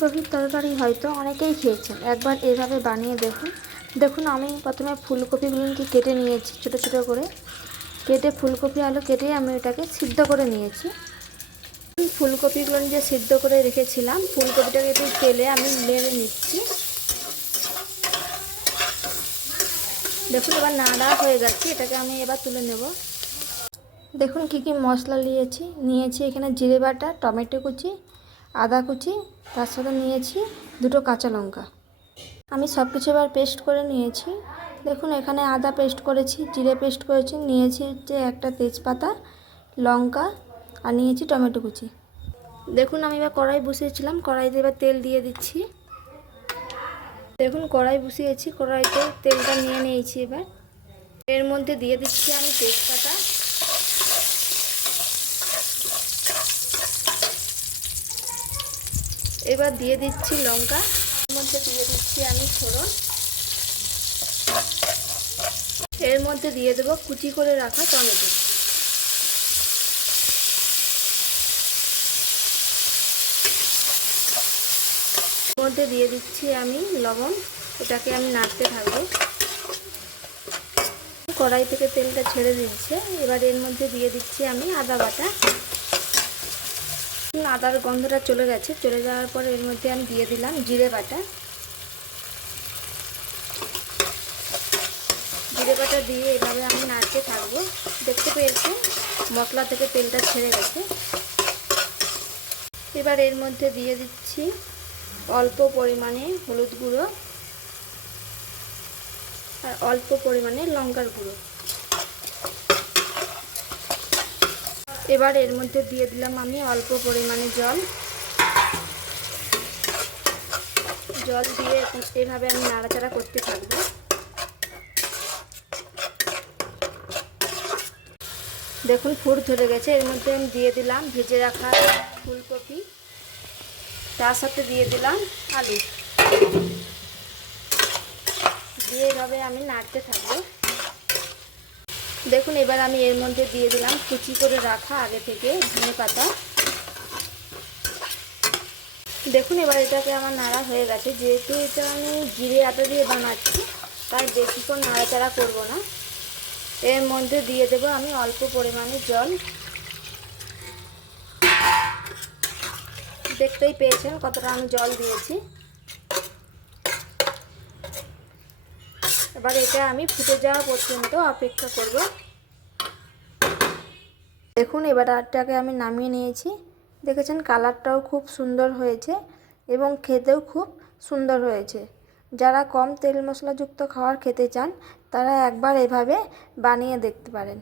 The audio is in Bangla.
ফুলকপির তরকারি হয়তো অনেকেই খেয়েছেন, একবার এভাবে বানিয়ে দেখুন। দেখুন, আমি প্রথমে ফুলকপিগুলোকে কেটে নিয়েছি, ছোটো ছোটো করে কেটে ফুলকপি আলু কেটে আমি এটাকে সিদ্ধ করে নিয়েছি। ফুলকপিগুলো যে সিদ্ধ করে রেখেছিলাম, ফুলকপিটাকে একটু তেলে আমি নেড়ে নিচ্ছি। দেখুন এবার নাড়া হয়ে গেছে, এটাকে আমি এবার তুলে নেব। দেখুন কী কী মশলা নিয়েছি এখানে জিরে বাটা, টমেটো কুচি, আদা কুচি, তার সাথে নিয়েছি দুটো কাঁচা লঙ্কা। আমি সব কিছু এবার পেস্ট করে নিয়েছি। দেখুন এখানে আদা পেস্ট করেছি, জিরে পেস্ট করেছি, নিয়েছি হচ্ছে একটা তেজপাতা, লঙ্কা, আর নিয়েছি টমেটো কুচি। দেখুন আমি এবার কড়াই বসিয়েছিলাম, কড়াইতে এবার তেল দিয়ে দিচ্ছি। দেখুন কড়াই বসিয়েছি, কড়াইতে তেলটা নিয়ে নিয়েছি। এবার এর মধ্যে দিয়ে দিচ্ছি আমি তেজপাতা, এবার দিয়ে দিচ্ছি লঙ্কা, এর মধ্যে দিয়ে দিচ্ছি আমি ফোড়ন, এর মধ্যে দিয়ে দেবো কুচি করে রাখা টমেটো, এর মধ্যে দিয়ে দিচ্ছি আমি লবণ। এটাকে আমি নাড়তে থাকবো। কড়াই থেকে তেলটা ছেড়ে দিচ্ছে, এবার এর মধ্যে দিয়ে দিচ্ছি আমি আদা বাটা। আদার গন্ধটা চলে গেছে, চলে যাওয়ার পর এর মধ্যে আমি দিয়ে দিলাম জিরে বাটা। জিরে বাটা দিয়ে এভাবে আমি নাড়তে থাকবো। দেখতে পেয়েছি মশলা থেকে তেলটা ছেড়ে গেছে। এবার এর মধ্যে দিয়ে দিচ্ছি অল্প পরিমাণে হলুদ গুঁড়ো আর অল্প পরিমাণে লঙ্কার গুঁড়ো। এবার এর মধ্যে দিয়ে দিলাম আমি অল্প পরিমাণে জল দিয়ে এভাবে আমি নাড়াচাড়া করতে থাকবো। দেখুন ফুট ধরে গেছে, এর মধ্যে আমি দিয়ে দিলাম ভেজে রাখা ফুলকপি, তার সাথে দিয়ে দিলাম আলু, দিয়ে এভাবে আমি নাড়তে থাকবো। দেখুন এবার আমি এর মধ্যে দিয়ে দিলাম কুচি করে রাখা আগে থেকে ধনে পাতা। দেখুন এবার এটাকে আমার নাড়া হয়ে গেছে। যেহেতু এটা আমি জিরে আটা দিয়ে বানাচ্ছি, তাই বেশিক্ষণ নাড়াচাড়া করব না। এর মধ্যে দিয়ে দেবো আমি অল্প পরিমাণে জল। দেখতেই পেয়েছেন কতটা আমি জল দিয়েছি। এবার এটা আমি ফুটে যাওয়া পর্যন্ত অপেক্ষা করব। দেখুন এবার আটাকে আমি নামিয়ে নিয়েছি। দেখেছেন কালারটাও খুব সুন্দর হয়েছে এবং খেতেও খুব সুন্দর হয়েছে। যারা কম তেল মশলাযুক্ত খাবার খেতে চান, তারা একবার এভাবে বানিয়ে দেখতে পারেন।